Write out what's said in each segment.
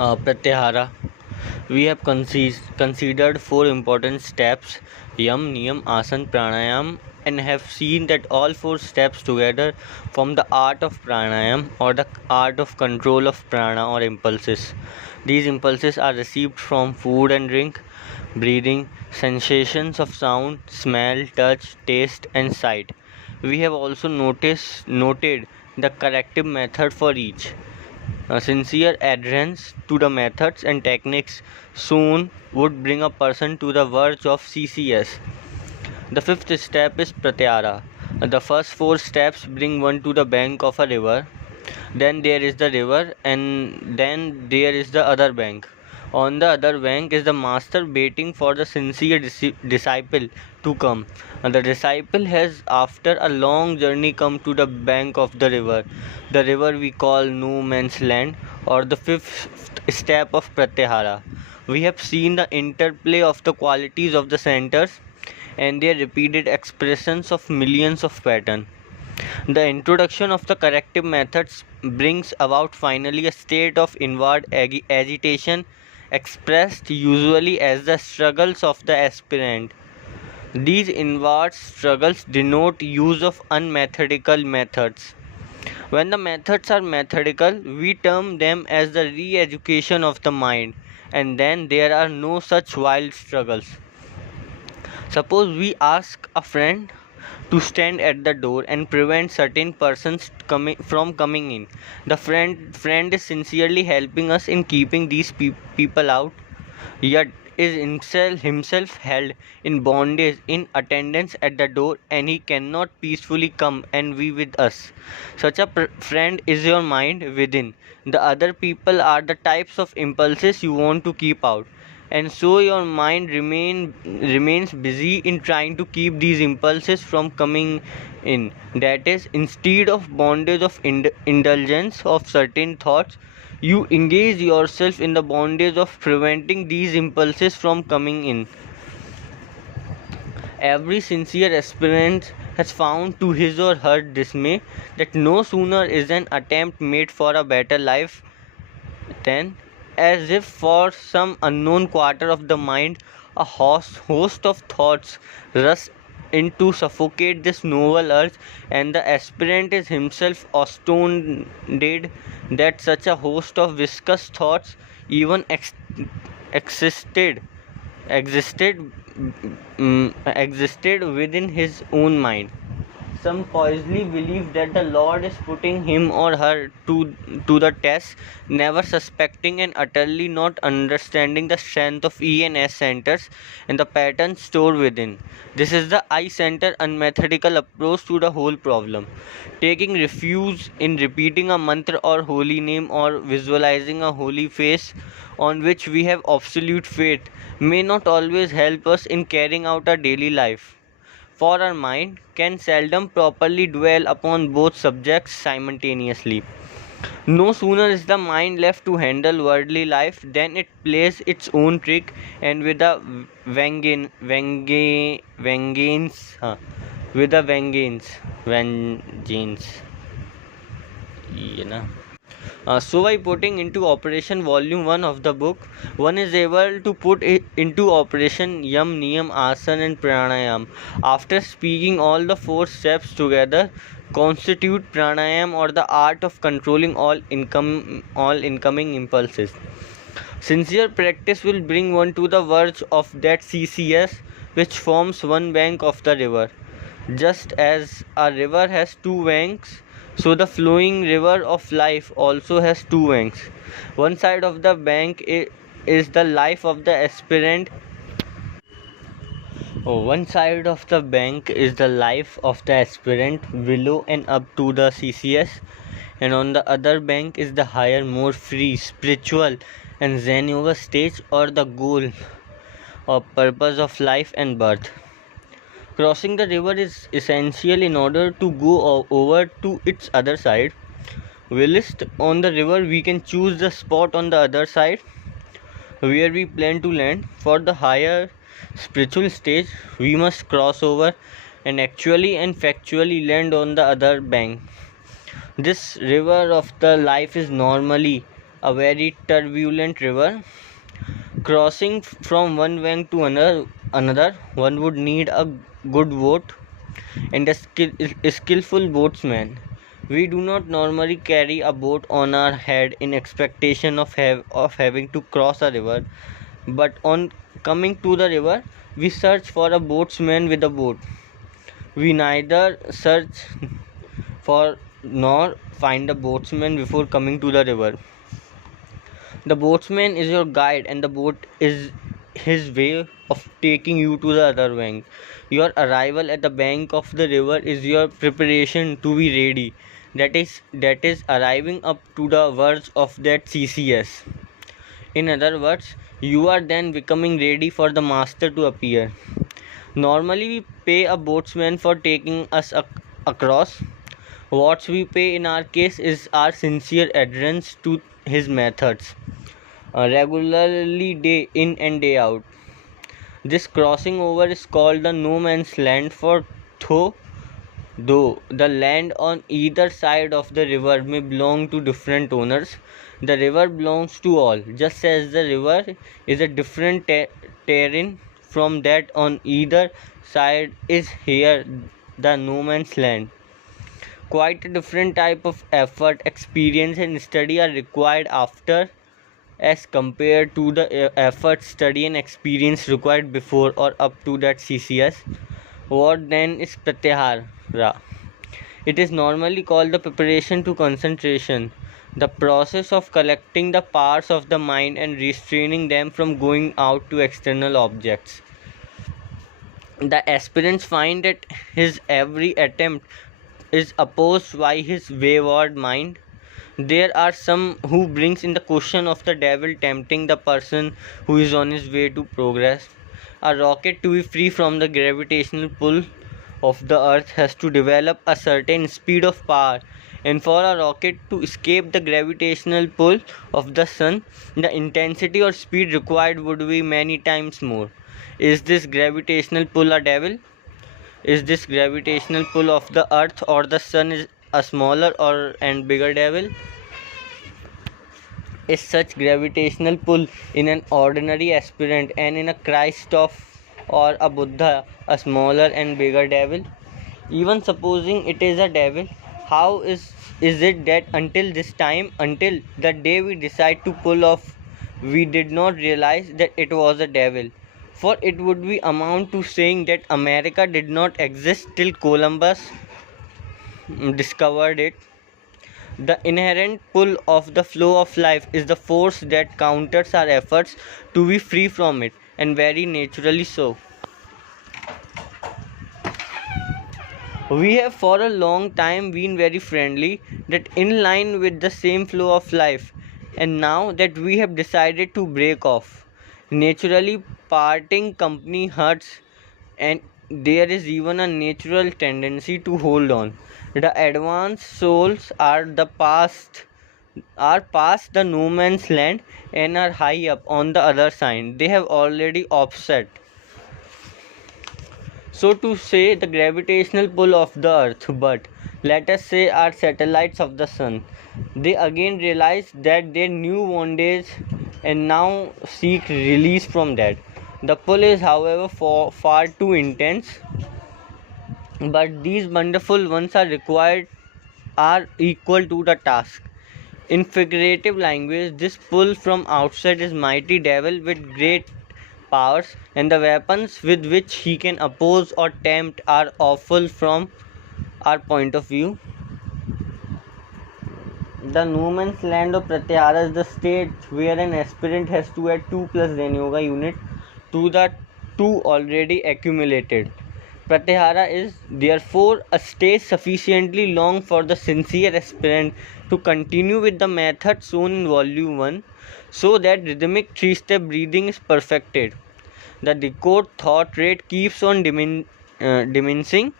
Pratyahara. We have considered four important steps: Yam, Niyam, Asan, Pranayam, and have seen that all four steps together form the art of pranayam, or the art of control of prana or impulses. These impulses are received from food and drink, breathing, sensations of sound, smell, touch, taste, and sight. We have also noted the corrective method for each. Sincere adherence to the methods and techniques soon would bring a person to the verge of CCS. The fifth step is Pratyahara. The first four steps bring one to the bank of a river. Then there is the river, and then there is the other bank. On the other bank is the master waiting for the sincere disciple to come. And the disciple has, after a long journey, come to the bank of the river. The river we call no man's land, or the fifth step of Pratyahara. We have seen the interplay of the qualities of the centers and their repeated expressions of millions of patterns. The introduction of the corrective methods brings about finally a state of inward agitation, expressed usually as the struggles of the aspirant. These inward struggles denote use of unmethodical methods. When the methods are methodical, we term them as the re-education of the mind, and then there are no such wild struggles. Suppose we ask a friend to stand at the door and prevent certain persons from coming in. The friend is sincerely helping us in keeping these people out, yet is himself held in bondage in attendance at the door, and he cannot peacefully come and be with us. Such a friend is your mind within. The other people are the types of impulses you want to keep out, and so your mind remains busy in trying to keep these impulses from coming in. That is, instead of bondage of indulgence of certain thoughts, you engage yourself in the bondage of preventing these impulses from coming in. Every sincere aspirant has found to his or her dismay that no sooner is an attempt made for a better life than, as if for some unknown quarter of the mind, a host of thoughts rush in to suffocate this noble urge, and the aspirant is himself astounded that such a host of viscous thoughts even existed existed within his own mind. Some coyly believe that the Lord is putting him or her to the test, never suspecting and utterly not understanding the strength of E and S centers and the patterns stored within. This is the I center unmethodical approach to the whole problem. Taking refuge in repeating a mantra or holy name, or visualizing a holy face on which we have absolute faith, may not always help us in carrying out our daily life, for our mind can seldom properly dwell upon both subjects simultaneously. No sooner is the mind left to handle worldly life than it plays its own trick, and with a vengeance. You know. So by putting into operation volume 1 of the book, one is able to put into operation Yam, Niyam, Asan and Pranayam. After speaking all the four steps together, constitute pranayam, or the art of controlling all incoming impulses. Sincere practice will bring one to the verge of that CCS which forms one bank of the river. Just as a river has two banks, so the flowing river of life also has two banks. One side of the bank is the life of the aspirant. One side of the bank is the life of the aspirant below and up to the CCS, and on the other bank is the higher, more free, spiritual and Zen yoga stage, or the goal or purpose of life and birth. Crossing the river is essential in order to go over to its other side. Whilst on the river, we can choose the spot on the other side where we plan to land. For the higher spiritual stage, we must cross over and actually and factually land on the other bank. This river of the life is normally a very turbulent river. Crossing from one bank to another, one would need a good boat and a skillful boatsman. We do not normally carry a boat on our head in expectation of having to cross a river, but on coming to the river, we search for a boatsman with a boat. We neither search for nor find a boatsman before coming to the river. The boatsman is your guide, and the boat is his way of taking you to the other bank. Your arrival at the bank of the river is your preparation to be ready. That is arriving up to the words of that CCS. In other words, you are then becoming ready for the master to appear. Normally, we pay a boatsman for taking us across. What we pay in our case is our sincere adherence to his methods, regularly day in and day out. This crossing over is called the no man's land, for though the land on either side of the river may belong to different owners, the river belongs to all, just as the river is a different terrain from that on either side is here the no man's land. Quite a different type of effort, experience, and study are required after as compared to the effort, study, and experience required before or up to that CCS. What then is Pratyahara? It is normally called the preparation to concentration, the process of collecting the parts of the mind and restraining them from going out to external objects. The aspirants find that his every attempt is opposed by his wayward mind. There are some who brings in the question of the devil tempting the person who is on his way to progress. A rocket to be free from the gravitational pull of the earth has to develop a certain speed of power, and for a rocket to escape the gravitational pull of the sun, the intensity or speed required would be many times more. Is this gravitational pull a devil? Is this gravitational pull of the earth or the sun is a smaller or and bigger devil? Is such gravitational pull in an ordinary aspirant and in a Christ of or a Buddha a smaller and bigger devil? Even supposing it is a devil, how is it that until this time, until the day we decide to pull off, we did not realize that it was a devil? For it would be amount to saying that America did not exist till Columbus discovered it. The inherent pull of the flow of life is the force that counters our efforts to be free from it, and very naturally so. We have for a long time been very friendly, that in line with the same flow of life, and now that we have decided to break off, naturally parting company hurts, and there is even a natural tendency to hold on. The advanced souls are past the no man's land and are high up on the other side. They have already offset, so to say, the gravitational pull of the earth, but let us say are satellites of the sun. They again realize that their new bondage and now seek release from that. The pull is, however, far too intense, but these wonderful ones are equal to the task. In figurative language, this pull from outside is mighty devil with great powers, and the weapons with which he can oppose or tempt are awful from our point of view. The no man's land of Pratyahara is the state where an aspirant has to add 2 plus Zen Yoga unit to the 2 already accumulated. Pratyahara is therefore a stage sufficiently long for the sincere aspirant to continue with the method shown in volume 1, so that rhythmic 3-step breathing is perfected. The decode thought rate keeps on diminishing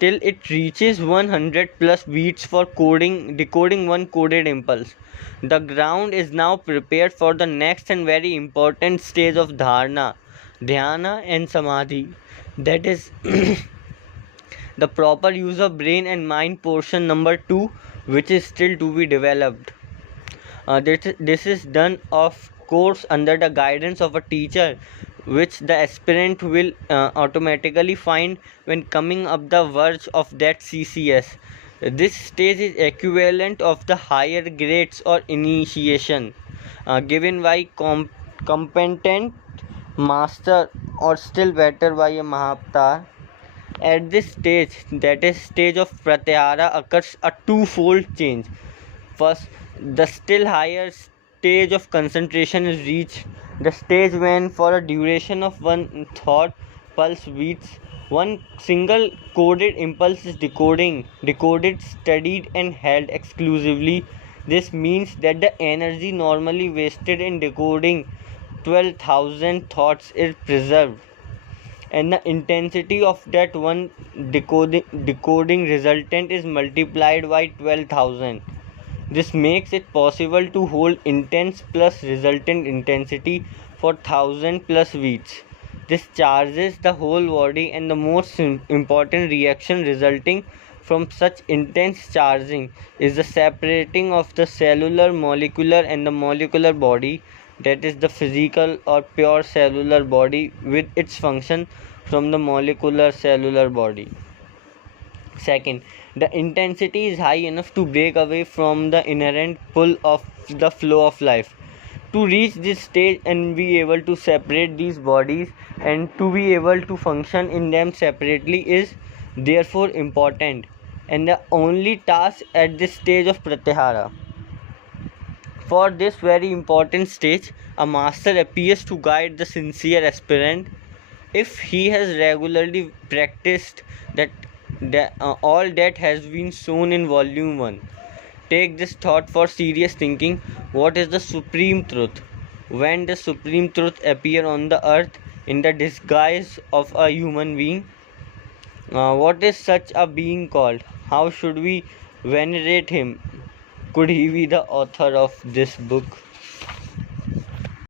till it reaches 100 plus beats for decoding one coded impulse. The ground is now prepared for the next and very important stage of dharana, dhyana and samadhi, that is the proper use of brain and mind portion number 2 which is still to be developed. This is done, of course, under the guidance of a teacher, which the aspirant will automatically find when coming up the verge of that CCS. This stage is equivalent of the higher grades or initiation given by competent master, or still better by a Mahavatar. At this stage, that is stage of Pratyahara, occurs a twofold change. First, the still higher stage of concentration is reached, the stage when for a duration of one thought pulse beats, one single coded impulse is decoded, studied and held exclusively. This means that the energy normally wasted in decoding 12,000 thoughts is preserved, and the intensity of that one decoding resultant is multiplied by 12,000. This makes it possible to hold intense plus resultant intensity for 1000 plus beats. This charges the whole body, and the most important reaction resulting from such intense charging is the separating of the cellular, molecular and the molecular body, that is the physical or pure cellular body with its function, from the molecular cellular body. Second, the intensity is high enough to break away from the inherent pull of the flow of life. To reach this stage and be able to separate these bodies and to be able to function in them separately is therefore important, and the only task at this stage of Pratyahara. For this very important stage, a master appears to guide the sincere aspirant. If he has regularly practiced all that has been shown in volume 1, take this thought for serious thinking. What is the supreme truth? When does supreme truth appear on the earth in the disguise of a human being? What is such a being called? How should we venerate him? Could he be the author of this book?